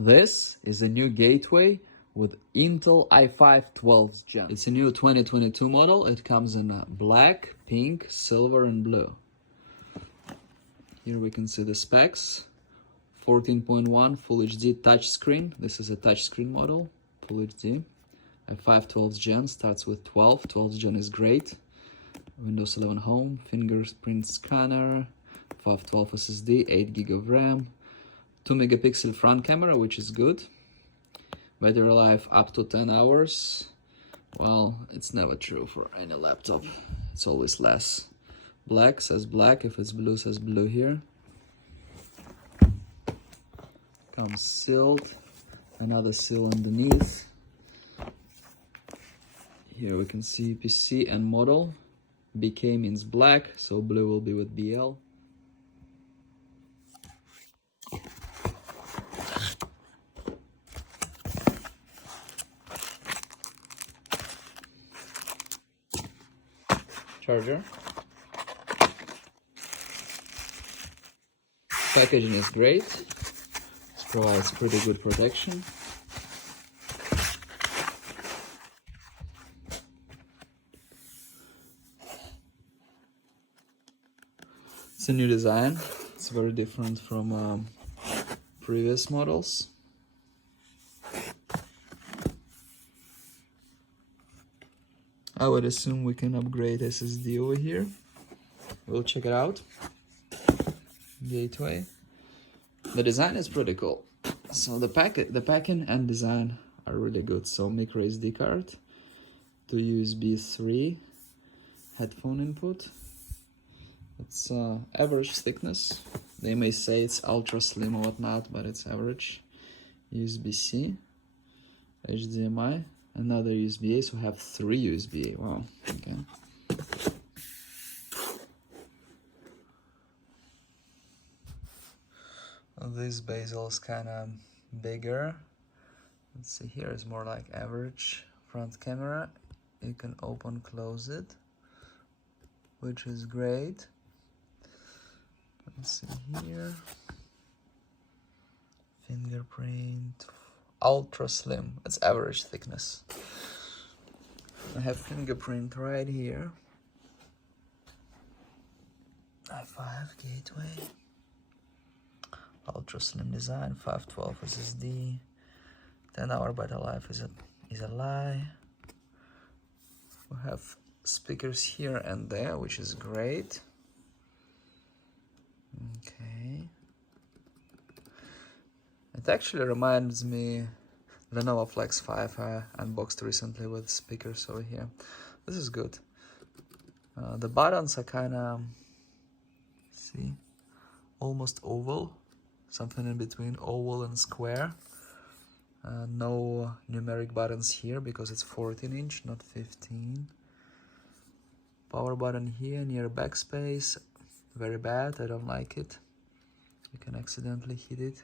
This is a new gateway with Intel i5-12 Gen. It's a new 2022 model. It comes in black, pink, silver, and blue. Here we can see the specs. 14.1 Full HD touchscreen. This is a touchscreen model, Full HD. i5-12 Gen starts with 12. 12 Gen is great. Windows 11 Home, fingerprint scanner, 512 SSD, 8GB of RAM, 2 megapixel front camera, which is good. Battery life up to 10 hours. Well, it's never true for any laptop. It's always less. Black says black. If it's blue, says blue here. Comes sealed. Another seal underneath. Here we can see PC and model. BK means black, so blue will be with BL. Charger. Packaging is great. This provides pretty good protection. It's a new design. It's very different from previous models. I would assume we can upgrade SSD over here. We'll check it out. Gateway. The design is pretty cool. So the packing and design are really good. So micro SD card, 2 USB 3 headphone input. It's average thickness. They may say it's ultra slim or whatnot, but it's average. USB-C, HDMI, another USB-A, so we have 3 USB-A. Wow, okay. Well, this bezel is kind of bigger. Let's see, here is more like average front camera. You can open, close it, which is great. Let's see here. Fingerprint, ultra slim. It's average thickness. I have fingerprint right here. i5 gateway. Ultra slim design. 512 SSD. 10-hour battery life is a lie. We have speakers here and there, which is great. Okay. It actually reminds me Lenovo Flex 5 I unboxed recently with speakers over here. This is good. The buttons are kind of, see, almost oval, something in between oval and square. No numeric buttons here because it's 14-inch, not 15. Power button here near backspace. Very bad, I don't like it. You can accidentally hit it.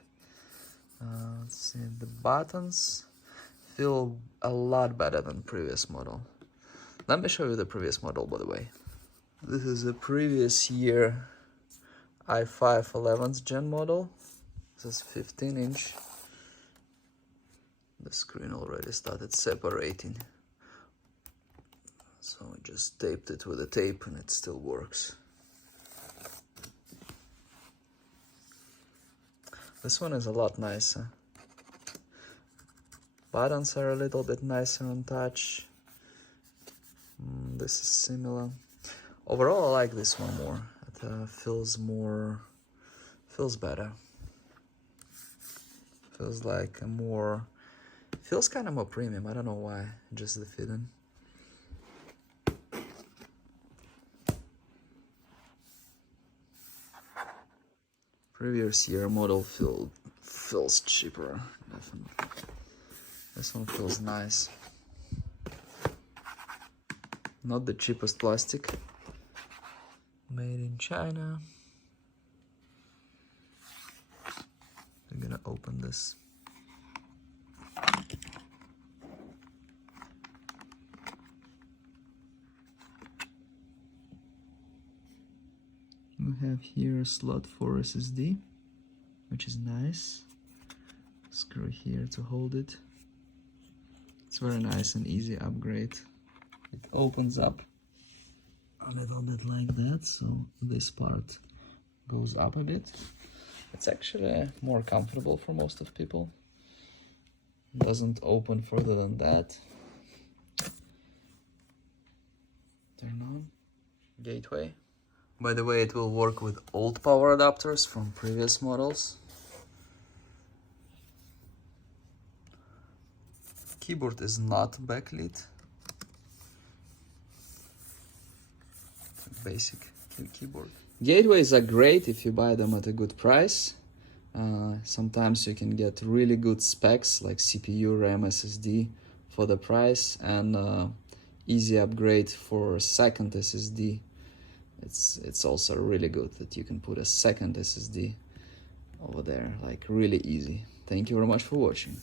Let's see, the buttons feel a lot better than previous model. Let me show you the previous model, by the way. This is a previous year i5-11th Gen model. This is 15-inch. The screen already started separating. So I just taped it with a tape and it still works. This one is a lot nicer. Buttons are a little bit nicer on touch. This is similar. Overall, I like this one more. It feels better. Feels like a more, feels kind of more premium. I don't know why, just the fitting. Previous year model feels cheaper, definitely. This one feels nice. Not the cheapest plastic. Made in China. I'm gonna open this. We have here a slot for SSD, which is nice. screw here to hold it. It's very nice and easy upgrade. It opens up a little bit like that, so this part goes up a bit. It's actually more comfortable for most of people. Doesn't open further than that. Turn on. Gateway. By the way, it will work with old power adapters from previous models. Keyboard is not backlit. Basic keyboard. Gateways are great if you buy them at a good price. Sometimes you can get really good specs like CPU, RAM, SSD for the price, and easy upgrade for second SSD. It's also really good that you can put a second SSD over there, like really easy. Thank you very much for watching.